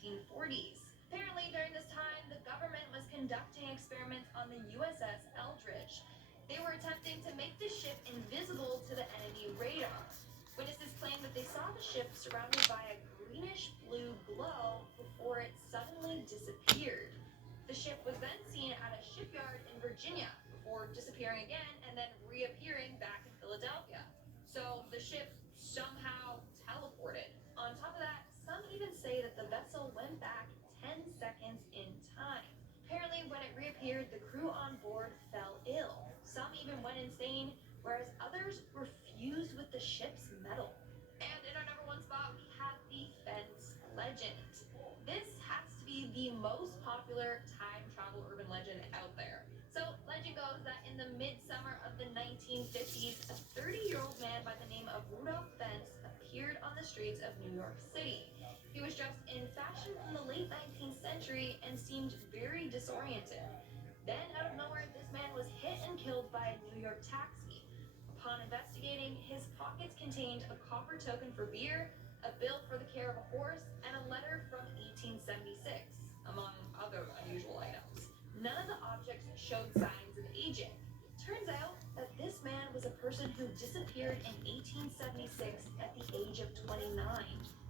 1940s. Apparently, during this time, the government was conducting experiments on the USS Eldridge. They were attempting to make the ship invisible to the enemy radar. Witnesses claimed that they saw the ship surrounded by a greenish blue glow before it suddenly disappeared. The ship was then seen at a shipyard in Virginia before disappearing again and then reappearing back in Philadelphia. So the ship somehow teleported. On top of that, some even say that the vessel went back 10 seconds in time. Apparently, when it reappeared, the crew on board fell ill. Some even went insane, whereas others were fused with the ship's metal. And in our number one spot, we have the Fence legend. This has to be the most popular time travel urban legend out there. So, legend goes that in the midsummer of the 1950s, a 30-year-old man by the name of Rudolph Fence appeared on the streets of New York City. He was dressed in fashion from the late 19th century and seemed very disoriented. Then, out of nowhere, this man was hit and killed by a New York taxi. Upon investigating, his pockets contained a copper token for beer, a bill for the care of a horse, and a letter from 1876, among other unusual items. None of the objects showed signs of aging. Turns out that this man was a person who disappeared in 1876 at the age of 29.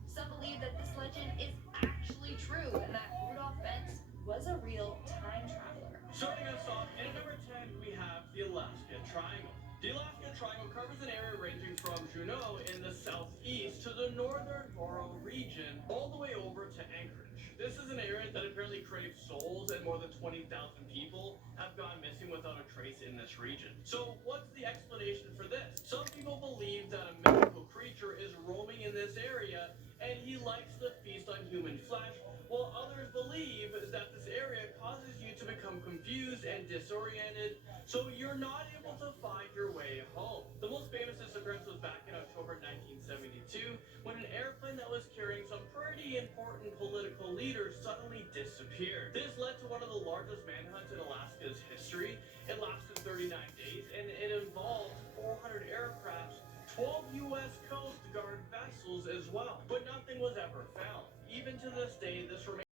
Some believe that this legend is actually true and that Rudolph Fence was a real time traveler. Starting us off, in at number 10, we have the Alaska Triangle. The Alaska Triangle covers an area ranging from Juneau in the southeast to the northern Oro region, all the way over to Anchorage. This is an area that apparently craves souls, and more than 20,000 people have gone missing without a trace in this region. So, what's the explanation for this? Some people believe that a mythical creature is roaming in this area, and he likes to feast on human flesh, while others believe that this area causes you to become confused and disoriented, so you're not able to find your way home. The most famous disappearance was back in October 1972, when an airplane that was carrying some pretty important political leaders suddenly disappeared. This led to one of the largest manhunts in Alaska's history. It lasted 39 days, and it involved 400 aircrafts, 12 U.S. Coast Guard vessels as well, but nothing was ever found. Even to this day, this remains